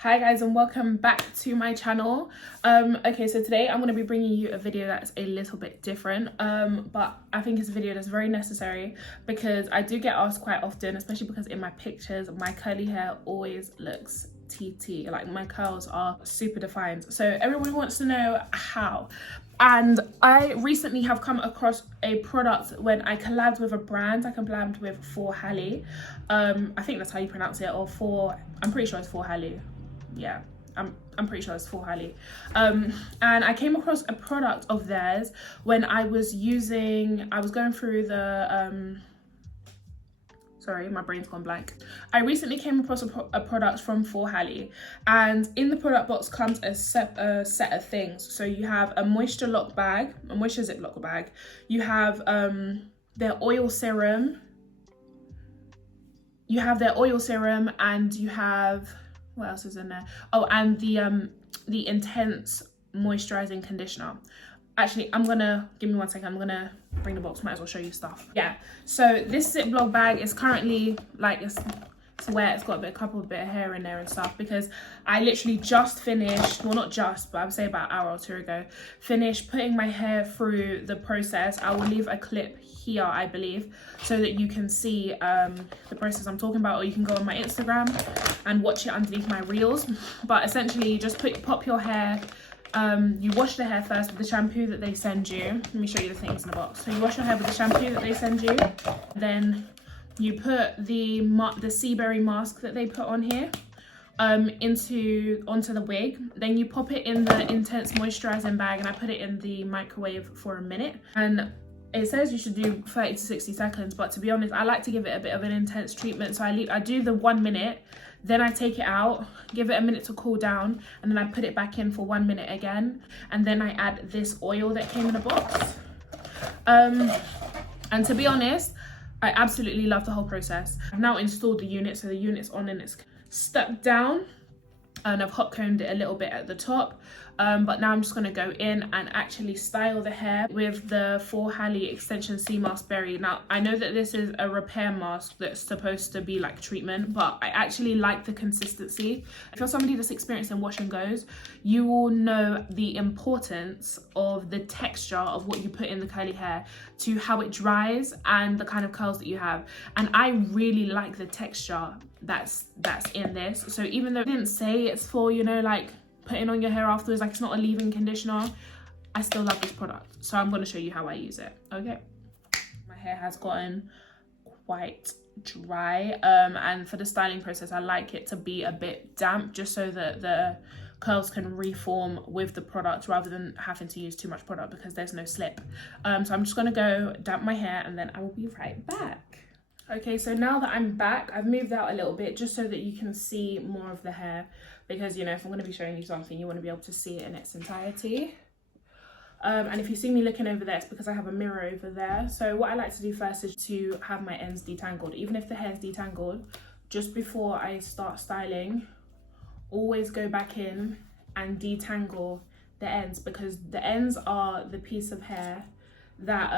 Hi guys, and welcome back to my channel. Okay, so today I'm going to be bringing you a video that's a little bit different, but I think it's a video that's very necessary because I do get asked quite often, especially because in my pictures my curly hair always looks TT, like my curls are super defined, so everyone wants to know how. And I recently have come across a product when I collabed with a brand. I collabed with For.Halle. I think that's how you pronounce it, or I'm pretty sure it's For.Halle. Yeah, I'm pretty sure it's For.Halle. And I came across a product of theirs when I was going through the sorry, my brain's gone blank. I recently came across a product from For.Halle, and in the product box comes a set of things. So you have a moisture ziploc bag. You have their oil serum. And you have, what else is in there? Oh, and the intense moisturizing conditioner. Actually, give me 1 second. I'm gonna bring the box, might as well show you stuff. Yeah, so this Ziploc bag is currently like, it's wet, it's got a couple of hair in there and stuff, because I literally just finished, well not just, but I would say about an hour or two ago, finished putting my hair through the process. I will leave a clip here, I believe, so that you can see the process I'm talking about, or you can go on my Instagram and watch it underneath my reels. But essentially you just pop your hair, you wash the hair first with the shampoo that they send you. Let me show you the things in the box. So you wash your hair with the shampoo that they send you, then you put the sea berry mask that they put on here onto the wig. Then you pop it in the intense moisturizing bag, and I put it in the microwave for a minute. And it says you should do 30 to 60 seconds, but to be honest, I like to give it a bit of an intense treatment. So I do the 1 minute, then I take it out, give it a minute to cool down, and then I put it back in for 1 minute again. And then I add this oil that came in a box. And to be honest, I absolutely love the whole process. I've now installed the unit, so the unit's on and it's stuck down, and I've hot combed it a little bit at the top. But now I'm just gonna go in and actually style the hair with the For.Halle Extension Sea Mask Berry. Now, I know that this is a repair mask that's supposed to be like treatment, but I actually like the consistency. If you're somebody that's experienced in wash and goes, you will know the importance of the texture of what you put in the curly hair to how it dries and the kind of curls that you have. And I really like the texture that's in this. So even though it didn't say it's for, you know, like putting on your hair afterwards, like it's not a leave-in conditioner, I still love this product. So I'm going to show you how I use it. Okay, my hair has gotten quite dry, and for the styling process I like it to be a bit damp, just so that the curls can reform with the product rather than having to use too much product because there's no slip. So I'm just going to go damp my hair and then I will be right back. Okay, so now that I'm back, I've moved out a little bit just so that you can see more of the hair, because, you know, if I'm going to be showing you something, you want to be able to see it in its entirety. And if you see me looking over there, it's because I have a mirror over there. So what I like to do first is to have my ends detangled. Even if the hair is detangled, just before I start styling, always go back in and detangle the ends, because the ends are the piece of hair that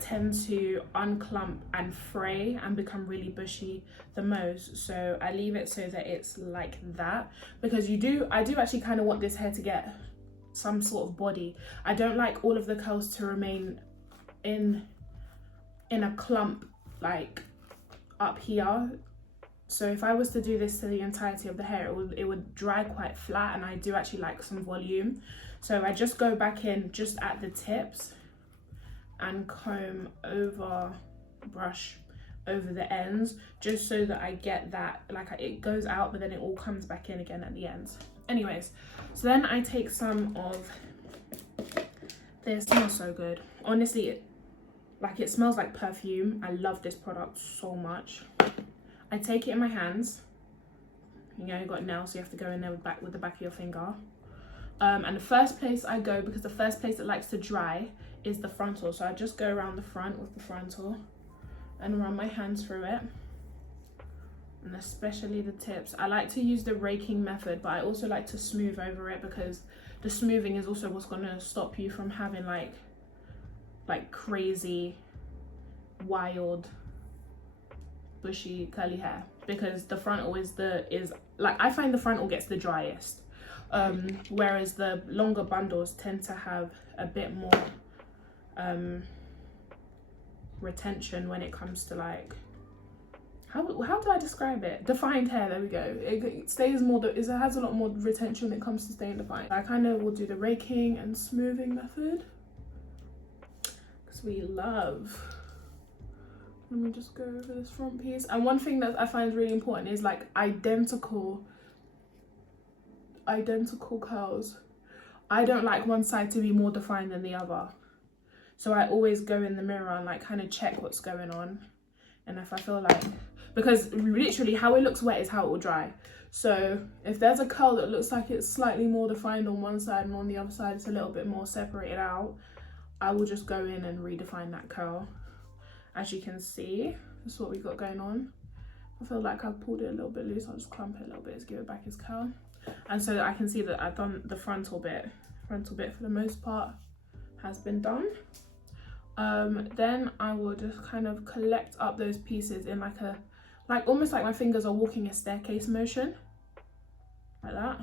tend to unclump and fray and become really bushy the most. So I leave it so that it's like that, because I do actually kind of want this hair to get some sort of body. I don't like all of the curls to remain in a clump like up here. So if I was to do this to the entirety of the hair, it would dry quite flat, and I do actually like some volume. So I just go back in just at the tips and brush over the ends, just so that I get that, like, it goes out but then it all comes back in again at the ends. Anyways, so then I take some of this. It smells so good, honestly. It smells like perfume. I love this product so much. I take it in my hands. You know, you got nails, so you have to go in there with the back of your finger. And the first place I go, because the first place it likes to dry is the frontal, so I just go around the front with the frontal and run my hands through it, and especially the tips. I like to use the raking method, but I also like to smooth over it, because the smoothing is also what's going to stop you from having like crazy wild bushy curly hair. because the frontal is like, I find the frontal gets the driest, whereas the longer bundles tend to have a bit more retention when it comes to like, how do I describe it? Defined hair, there we go. It stays more, it has a lot more retention when it comes to staying defined. I kind of will do the raking and smoothing method, because we love. Let me just go over this front piece. And one thing that I find really important is like identical curls. I don't like one side to be more defined than the other. So I always go in the mirror and like kind of check what's going on. And if I feel like, because literally how it looks wet is how it will dry. So if there's a curl that looks like it's slightly more defined on one side and on the other side it's a little bit more separated out, I will just go in and redefine that curl. As you can see, that's what we've got going on. I feel like I've pulled it a little bit loose. I'll just clump it a little bit to give it back its curl. And so I can see that I've done the frontal bit. Frontal bit for the most part has been done. Then I will just kind of collect up those pieces in like almost like my fingers are walking a staircase motion, like that.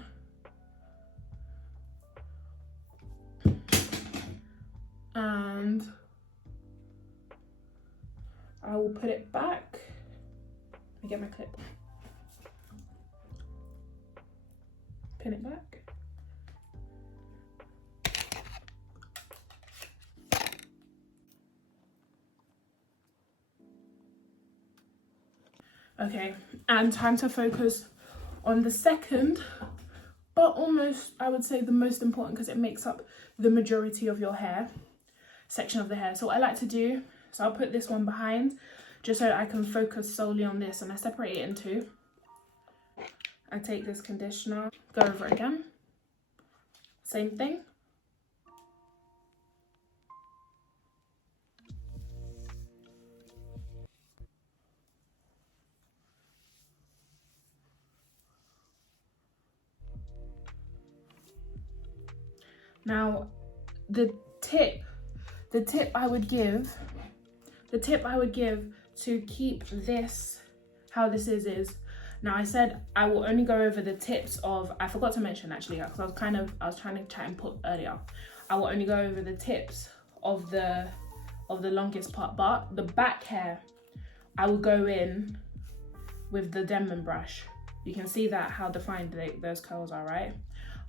And I will put it back. Let me get my clip. Pin it back. Okay, and time to focus on the second, but almost I would say the most important, because it makes up the majority of your hair, section of the hair. So what I like to do, so I'll put this one behind just so that I can focus solely on this, and I separate it in two. I take this conditioner, go over it again, same thing. Now, the tip I would give to keep this how this is, now I said I will only go over the tips of, I forgot to mention actually, because I was trying to chat and put earlier, I will only go over the tips of the longest part, but the back hair I will go in with the Denman brush. You can see that how defined those curls are, right?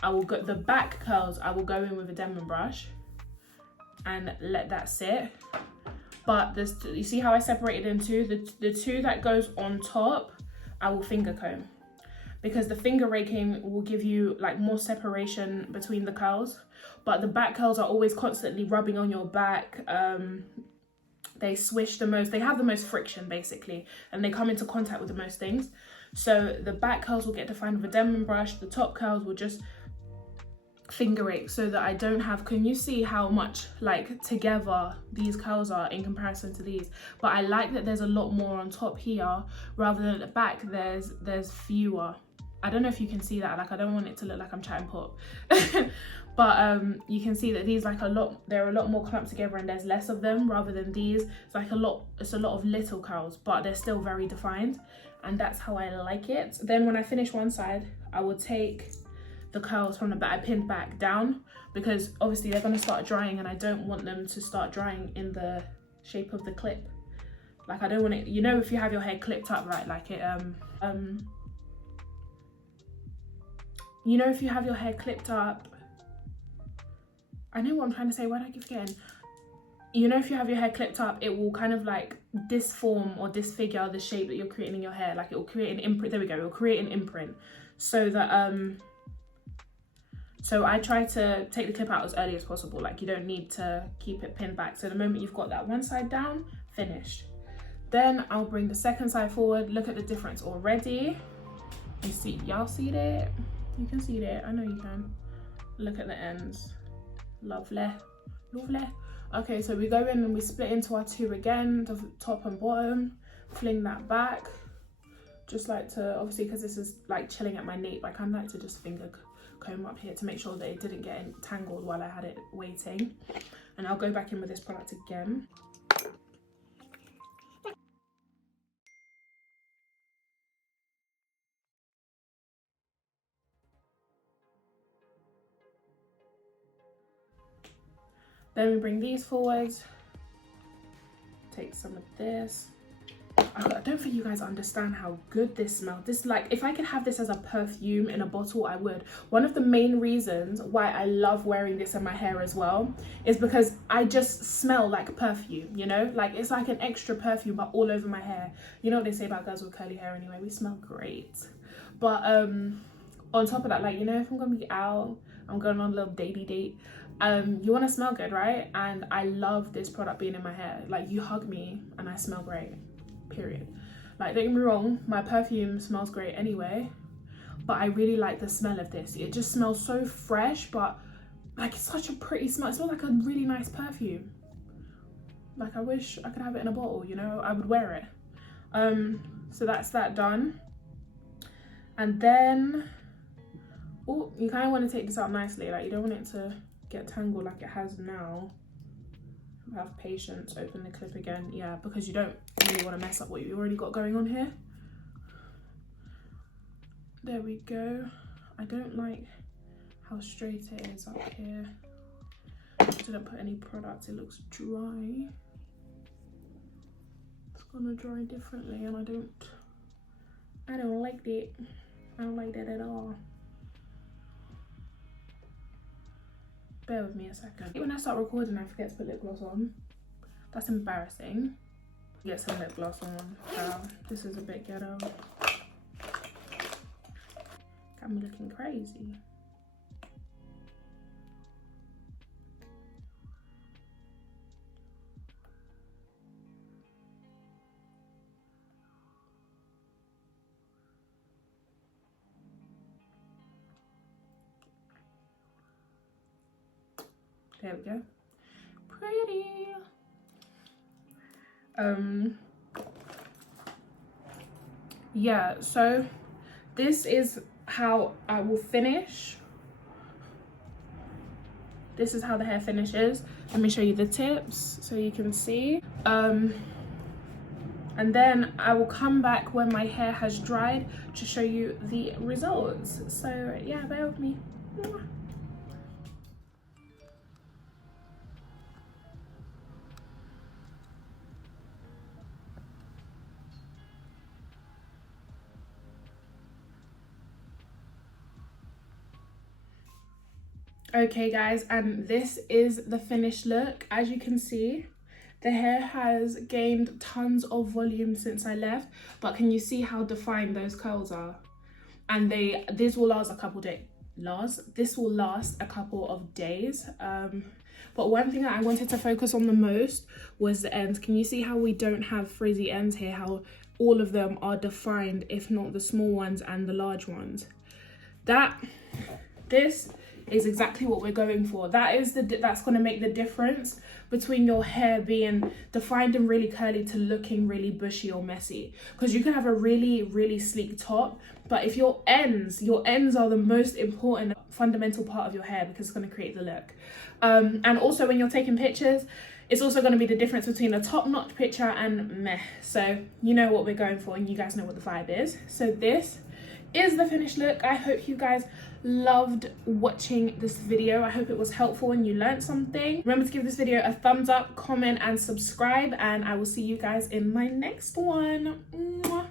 I will go, the back curls I will go in with a Denman brush and let that sit. But this, you see how I separated in two? The two that goes on top, I will finger comb, because the finger raking will give you like more separation between the curls. But the back curls are always constantly rubbing on your back. They swish the most, they have the most friction basically, and they come into contact with the most things. So the back curls will get defined with a Denman brush. The top curls will just finger rake, so that I don't have, can you see how much like together these curls are in comparison to these? But I like that there's a lot more on top here rather than at the back there's fewer. I don't know if you can see that, like I don't want it to look like I'm chatting pop. But you can see that these they're a lot more clumped together and there's less of them, rather than these. It's a lot of little curls, but they're still very defined, and that's how I like it. Then when I finish one side, I will take the curls from the back, I pinned back down, because obviously they're going to start drying and I don't want them to start drying in the shape of the clip. Like I don't want it, you know, if you have your hair clipped up, right, like it you know, if you have your hair clipped up, I know what I'm trying to say, why do I keep forgetting? You know, if you have your hair clipped up, it will kind of like disform or disfigure the shape that you're creating in your hair. Like it will create an imprint, there we go, it will create an imprint. So that so I try to take the clip out as early as possible. Like you don't need to keep it pinned back. So the moment you've got that one side down, finished. Then I'll bring the second side forward. Look at the difference already. You see, y'all see that? You can see that, I know you can. Look at the ends, lovely, lovely. Okay, so we go in and we split into our two again, the top and bottom, fling that back. Just like to, obviously because this is like chilling at my nape, I kind of like to just finger comb up here to make sure that it didn't get entangled while I had it waiting. And I'll go back in with this product again. Then we bring these forwards, take some of this. I don't think you guys understand how good this smells. This, like, if I could have this as a perfume in a bottle, I would. One of the main reasons why I love wearing this in my hair as well is because I just smell like perfume, you know? Like, it's like an extra perfume, but all over my hair. You know what they say about girls with curly hair anyway, we smell great. But on top of that, like, you know, if I'm gonna be out, I'm going on a little datey date, you want to smell good, right? And I love this product being in my hair. Like, you hug me and I smell great, period. Like, don't get me wrong, my perfume smells great anyway, but I really like the smell of this. It just smells so fresh, but like, it's such a pretty smell. It smells like a really nice perfume. Like, I wish I could have it in a bottle, you know? I would wear it. So that's that done. And then, oh, you kind of want to take this out nicely. Like, you don't want it to get tangled like it has now. Have patience, open the clip again. Yeah, because you don't really want to mess up what you already got going on here. There we go. I don't like how straight it is up here. I didn't put any product, it looks dry. It's gonna dry differently and I don't like it. I don't like that at all. Bear with me a second. When I start recording, I forget to put lip gloss on. That's embarrassing. Get some lip gloss on. This is a bit ghetto. Got me looking crazy. There we go. Pretty. Yeah, so this is how I will finish. This is how the hair finishes. Let me show you the tips so you can see. And then I will come back when my hair has dried to show you the results. So yeah, bear with me. Okay guys, and this is the finished look. As you can see, the hair has gained tons of volume since I left, but can you see how defined those curls are? And this will last a couple days. This will last a couple of days. But one thing that I wanted to focus on the most was the ends. Can you see how we don't have frizzy ends here? How all of them are defined, if not the small ones and the large ones. This is exactly what we're going for. That's going to make the difference between your hair being defined and really curly to looking really bushy or messy. Because you can have a really, really sleek top, but if your ends are the most important fundamental part of your hair, because it's going to create the look. And also when you're taking pictures, it's also going to be the difference between a top-notch picture and meh. So you know what we're going for and you guys know what the vibe is. So this is the finished look. I hope you guys loved watching this video. I hope it was helpful and you learned something. Remember to give this video a thumbs up, comment and subscribe, and I will see you guys in my next one. Mwah.